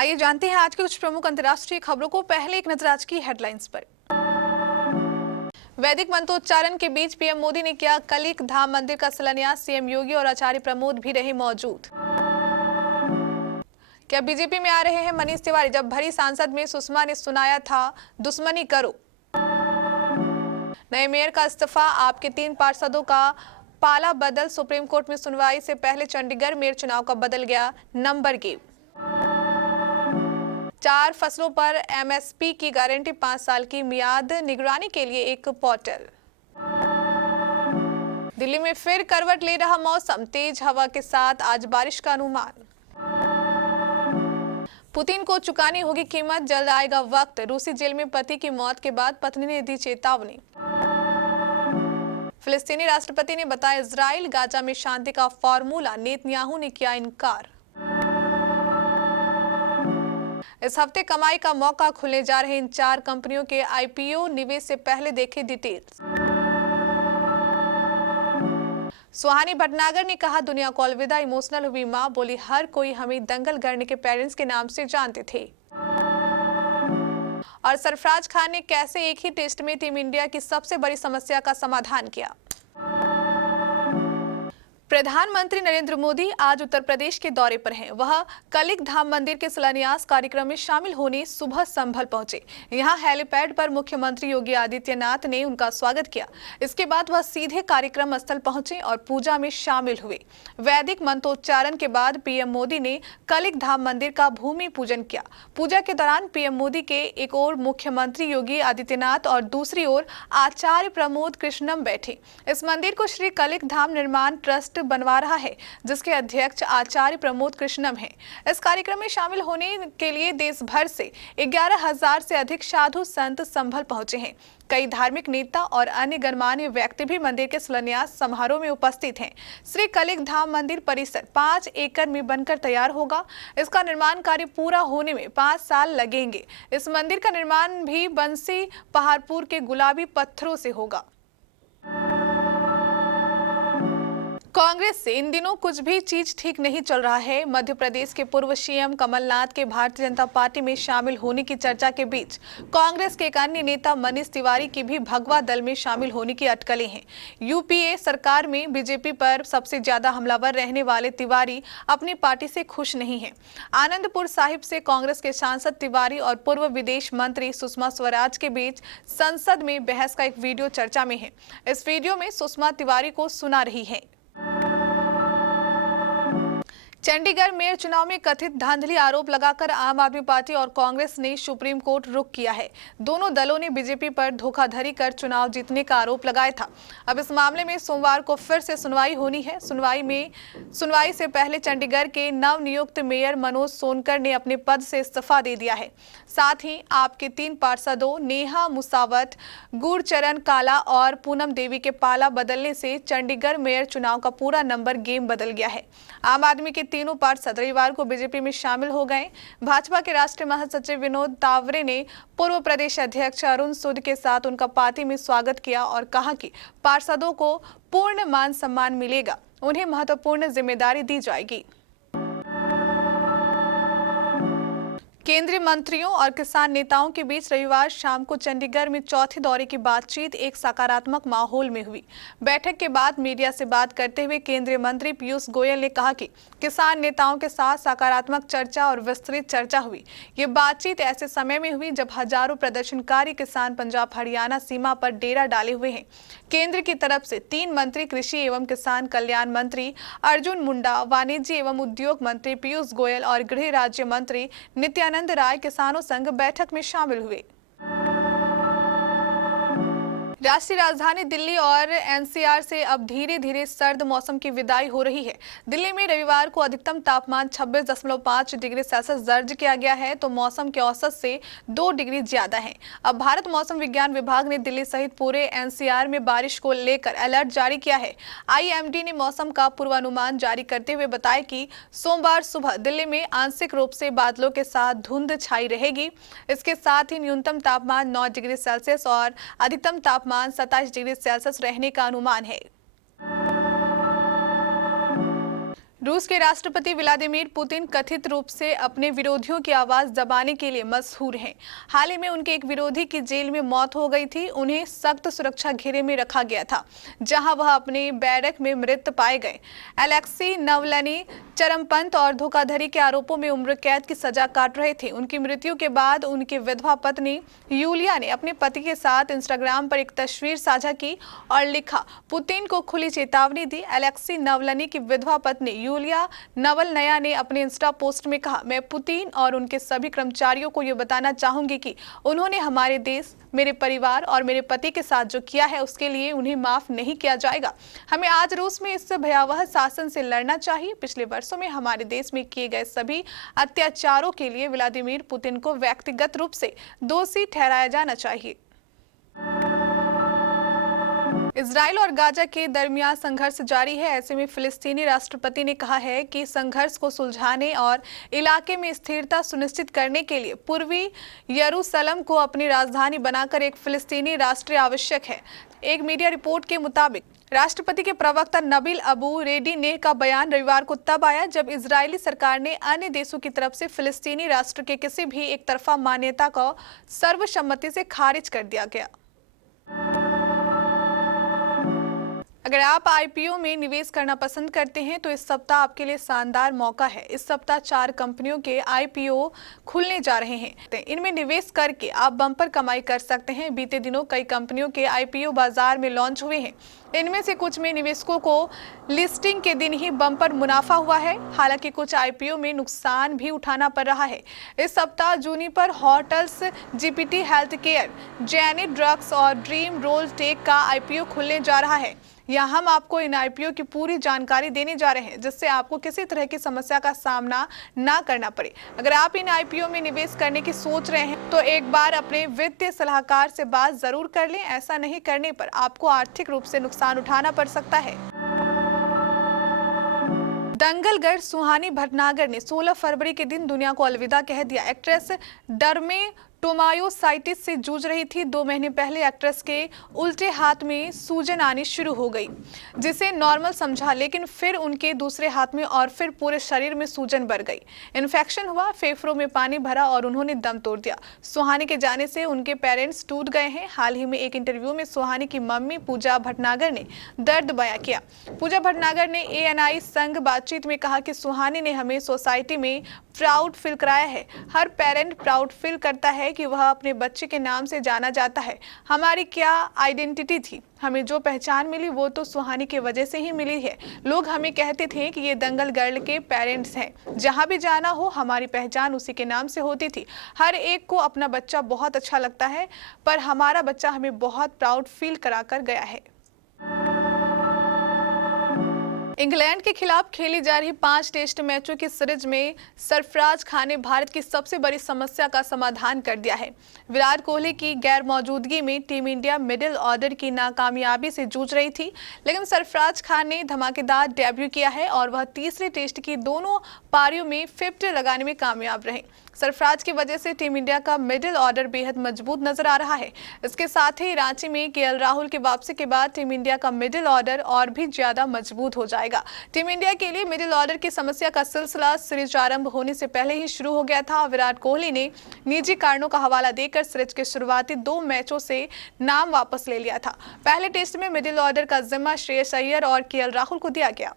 आइए जानते हैं आज के कुछ प्रमुख अंतर्राष्ट्रीय खबरों को। पहले एक नजर आज की हेडलाइंस पर। वैदिक मंत्रोच्चारण के बीच पीएम मोदी ने किया कलिक धाम मंदिर का शिलान्यास। सीएम योगी और आचार्य प्रमोद भी रहे मौजूद। क्या बीजेपी में आ रहे हैं मनीष तिवारी? जब भरी सांसद में सुषमा ने सुनाया था दुश्मनी करो। नए मेयर का इस्तीफा, आपके 3 पार्षदों का पाला बदल। सुप्रीम कोर्ट में सुनवाई से पहले चंडीगढ़ मेयर चुनाव का बदल गया नंबर गेम। 4 फसलों पर एमएसपी की गारंटी, 5 साल की मियाद। निगरानी के लिए एक पोर्टल। दिल्ली में फिर करवट ले रहा मौसम, तेज हवा के साथ आज बारिश का अनुमान। पुतिन को चुकानी होगी कीमत, जल्द आएगा वक्त। रूसी जेल में पति की मौत के बाद पत्नी ने दी चेतावनी। फिलिस्तीनी राष्ट्रपति ने बताया इजराइल गाजा में शांति का फॉर्मूला, नेतन्याहू ने किया इनकार। इस हफ्ते कमाई का मौका, खुलने जा रहे इन 4 कंपनियों के आईपीओ। निवेश से पहले देखें डिटेल्स। सुहानी भटनागर ने कहा दुनिया को अलविदा। इमोशनल हुई मां, बोली हर कोई हमें दंगल करने के पेरेंट्स के नाम से जानते थे। और सरफराज खान ने कैसे एक ही टेस्ट में टीम इंडिया की सबसे बड़ी समस्या का समाधान किया। प्रधानमंत्री नरेंद्र मोदी आज उत्तर प्रदेश के दौरे पर हैं। वह कलिक धाम मंदिर के शिलान्यास कार्यक्रम में शामिल होने सुबह संभल पहुंचे। यहां हेलीपैड पर मुख्यमंत्री योगी आदित्यनाथ ने उनका स्वागत किया। इसके बाद वह सीधे कार्यक्रम स्थल पहुंचे और पूजा में शामिल हुए। वैदिक मंत्रोच्चारण के बाद पीएम मोदी ने कलिक धाम मंदिर का भूमि पूजन किया। पूजा के दौरान पीएम मोदी के एक ओर मुख्यमंत्री योगी आदित्यनाथ और दूसरी ओर आचार्य प्रमोद कृष्णम बैठे। इस मंदिर को श्री कलिक धाम निर्माण ट्रस्ट बनवा रहा है, जिसके अध्यक्ष आचार्य प्रमोद कृष्णम हैं। इस कार्यक्रम में शामिल होने के लिए देश भर से 11,000 से अधिक साधु संत संभल पहुंचे हैं। कई धार्मिक नेता और अन्य गणमान्य व्यक्ति भी मंदिर के शिलान्यास समारोह में उपस्थित हैं। श्री कलिक धाम मंदिर परिसर 5 एकड़ में बनकर तैयार होगा। इसका निर्माण कार्य पूरा होने में 5 साल लगेंगे। इस मंदिर का निर्माण भी बंसी पहाड़पुर के गुलाबी पत्थरों से होगा। कांग्रेस से इन दिनों कुछ भी चीज ठीक नहीं चल रहा है। मध्य प्रदेश के पूर्व सीएम कमलनाथ के भारतीय जनता पार्टी में शामिल होने की चर्चा के बीच कांग्रेस के एक अन्य नेता मनीष तिवारी की भी भगवा दल में शामिल होने की अटकलें हैं। यूपीए सरकार में बीजेपी पर सबसे ज्यादा हमलावर रहने वाले तिवारी अपनी पार्टी से खुश नहीं है। आनंदपुर साहिब से कांग्रेस के सांसद तिवारी और पूर्व विदेश मंत्री सुषमा स्वराज के बीच संसद में बहस का एक वीडियो चर्चा में है। इस वीडियो में सुषमा तिवारी को सुना रही है। चंडीगढ़ मेयर चुनाव में कथित धांधली आरोप लगाकर आम आदमी पार्टी और कांग्रेस ने सुप्रीम कोर्ट रुख किया है। दोनों दलों ने बीजेपी पर धोखाधड़ी कर चुनाव जीतने का आरोप लगाया था। अब इस मामले में सोमवार को फिर से सुनवाई होनी है। सुनवाई से पहले चंडीगढ़ के नवनियुक्त मेयर मनोज सोनकर ने अपने पद से इस्तीफा दे दिया है। साथ ही आपके 3 पार्षदों नेहा मुसावत, गुरचरण काला और पूनम देवी के पाला बदलने से चंडीगढ़ मेयर चुनाव का पूरा नंबर गेम बदल गया है। आम आदमी के तीनों पार्षद रविवार को बीजेपी में शामिल हो गए। भाजपा के राष्ट्रीय महासचिव विनोद तावरे ने पूर्व प्रदेश अध्यक्ष अरुण सूद के साथ उनका पार्टी में स्वागत किया और कहा कि पार्षदों को पूर्ण मान सम्मान मिलेगा, उन्हें महत्वपूर्ण जिम्मेदारी दी जाएगी। केंद्रीय मंत्रियों और किसान नेताओं के बीच रविवार शाम को चंडीगढ़ में चौथे दौरे की बातचीत एक सकारात्मक माहौल में हुई। बैठक के बाद मीडिया से बात करते हुए केंद्रीय मंत्री पीयूष गोयल ने कहा कि किसान नेताओं के साथ सकारात्मक चर्चा और विस्तृत चर्चा हुई। ये बातचीत ऐसे समय में हुई जब हजारों प्रदर्शनकारी किसान पंजाब हरियाणा सीमा पर डेरा डाले हुए हैं। केंद्र की तरफ से 3 मंत्री कृषि एवं किसान कल्याण मंत्री अर्जुन मुंडा, वाणिज्य एवं उद्योग मंत्री पीयूष गोयल और गृह राज्य मंत्री नित्यानंद राय किसानों संग बैठक में शामिल हुए। राष्ट्रीय राजधानी दिल्ली और एनसीआर से अब धीरे धीरे सर्द मौसम की विदाई हो रही है। दिल्ली में रविवार को अधिकतम तापमान 26.5 डिग्री सेल्सियस दर्ज किया गया है, तो मौसम के औसत से 2 डिग्री ज्यादा है। अब भारत मौसम विज्ञान विभाग ने दिल्ली सहित पूरे एनसीआर में बारिश को लेकर अलर्ट जारी किया है। आईएमडी ने मौसम का पूर्वानुमान जारी करते हुए बताया कि सोमवार सुबह दिल्ली में आंशिक रूप से बादलों के साथ धुंध छाई रहेगी। इसके साथ ही न्यूनतम तापमान 9 डिग्री सेल्सियस और अधिकतम तापमान 27 डिग्री सेल्सियस रहने का अनुमान है। रूस के राष्ट्रपति व्लादिमीर पुतिन कथित रूप से अपने विरोधियों की आवाज दबाने के लिए मशहूर हैं। हाल ही में उनके एक विरोधी की जेल में मौत हो गई थी। उन्हें सख्त सुरक्षा घेरे में रखा गया था, जहां वह अपने बैरक में मृत पाए गए। अलेक्सी नवलनी चरमपंथ और धोखाधड़ी के आरोपों में उम्र कैद की सजा काट रहे थे। उनकी मृत्यु के बाद उनकी विधवा पत्नी यूलिया ने अपने पति के साथ इंस्टाग्राम पर एक तस्वीर साझा की और लिखा, पुतिन को खुली चेतावनी दी। अलेक्सी नवलनी की विधवा पत्नी यूलिया नवलनया ने अपने इंस्टा पोस्ट में कहा, मैं पुतिन और उनके सभी कर्मचारियों को यह बताना चाहूंगी कि उन्होंने हमारे देश, मेरे परिवार और मेरे पति के साथ जो किया है उसके लिए उन्हें माफ नहीं किया जाएगा। हमें आज रूस में इस भयावह शासन से लड़ना चाहिए। पिछले वर्षों में हमारे देश में किए गए सभी अत्याचारों के लिए व्लादिमीर पुतिन को व्यक्तिगत रूप से दोषी ठहराया जाना चाहिए। इजराइल और गाजा के दरमियान संघर्ष जारी है। ऐसे में फिलिस्तीनी राष्ट्रपति ने कहा है कि संघर्ष को सुलझाने और इलाके में स्थिरता सुनिश्चित करने के लिए पूर्वी यरूशलेम को अपनी राजधानी बनाकर एक फिलिस्तीनी राष्ट्र आवश्यक है। एक मीडिया रिपोर्ट के मुताबिक राष्ट्रपति के प्रवक्ता नबील अबू रेडी ने का बयान रविवार को तब आया जब इजरायली सरकार ने अन्य देशों की तरफ से फिलिस्तीनी राष्ट्र के किसी भी एक तरफा मान्यता को सर्वसम्मति से खारिज कर दिया गया। अगर आप आईपीओ में निवेश करना पसंद करते हैं तो इस सप्ताह आपके लिए शानदार मौका है। इस सप्ताह 4 कंपनियों के आईपीओ खुलने जा रहे हैं। इनमें निवेश करके आप बम्पर कमाई कर सकते हैं। बीते दिनों कई कंपनियों के आईपीओ बाजार में लॉन्च हुए हैं। इनमें से कुछ में निवेशकों को लिस्टिंग के दिन ही बम्पर मुनाफा हुआ है। हालांकि कुछ आईपीओ में नुकसान भी उठाना पड़ रहा है। इस सप्ताह Juniper hotels, GPT health care, Janet drugs और ड्रीम रोल टेक का आईपीओ खुलने जा रहा है। यहाँ हम आपको इन आईपीओ की पूरी जानकारी देने जा रहे हैं, जिससे आपको किसी तरह की समस्या का सामना ना करना पड़े। अगर आप इन आईपीओ में निवेश करने की सोच रहे हैं तो एक बार अपने वित्तीय सलाहकार से बात जरूर कर लें। ऐसा नहीं करने पर आपको आर्थिक रूप से नुकसान उठाना पड़ सकता है। दंगलगढ़ सुहानी भटनागर ने 16 फरवरी के दिन दुनिया को अलविदा कह दिया। एक्ट्रेस डर्मेटोमायोसाइटिस से जूझ रही थी। 2 महीने पहले एक्ट्रेस के उल्टे हाथ में सूजन आनी शुरू हो गई, जिसे नॉर्मल समझा, लेकिन फिर उनके दूसरे हाथ में और फिर पूरे शरीर में सूजन बढ़ गई। इन्फेक्शन हुआ, फेफड़ों में पानी भरा और उन्होंने दम तोड़ दिया। सुहानी के जाने से उनके पेरेंट्स टूट गए हैं। हाल ही में एक इंटरव्यू में सुहानी की मम्मी पूजा भटनागर ने दर्द बयां किया। पूजा भटनागर ने एएनआई संग बातचीत में कहा कि सुहानी ने हमें सोसाइटी में प्राउड फील कराया है। हर पेरेंट प्राउड फील करता है कि वह अपने बच्चे के नाम से जाना जाता है। हमारी क्या आइडेंटिटी थी, हमें जो पहचान मिली वो तो सुहानी की वजह से ही मिली है। लोग हमें कहते थे कि ये दंगल गर्ल के पेरेंट्स हैं। जहां भी जाना हो हमारी पहचान उसी के नाम से होती थी। हर एक को अपना बच्चा बहुत अच्छा लगता है, पर हमारा बच्चा हमें बहुत प्राउड फील करा कर गया है। इंग्लैंड के खिलाफ खेली जा रही 5 टेस्ट मैचों की सीरीज में सरफराज खान ने भारत की सबसे बड़ी समस्या का समाधान कर दिया है। विराट कोहली की गैर मौजूदगी में टीम इंडिया मिडिल ऑर्डर की नाकामयाबी से जूझ रही थी, लेकिन सरफराज खान ने धमाकेदार डेब्यू किया है और वह तीसरे टेस्ट की दोनों पारियों में 50 लगाने में कामयाब रहे। सरफराज की वजह से टीम इंडिया का मिडिल ऑर्डर बेहद मजबूत नजर आ रहा है। इसके साथ ही रांची में केएल राहुल की वापसी के बाद टीम इंडिया का मिडिल ऑर्डर और भी ज्यादा मजबूत हो जाएगा। टीम इंडिया के लिए मिडिल ऑर्डर की समस्या का सिलसिला सीरीज आरंभ होने से पहले ही शुरू हो गया था। विराट कोहली ने निजी कारणों का हवाला देकर सीरीज के शुरुआती 2 मैचों से नाम वापस ले लिया था। पहले टेस्ट में मिडिल ऑर्डर का जिम्मा श्रेयस अय्यर और केएल राहुल को दिया गया।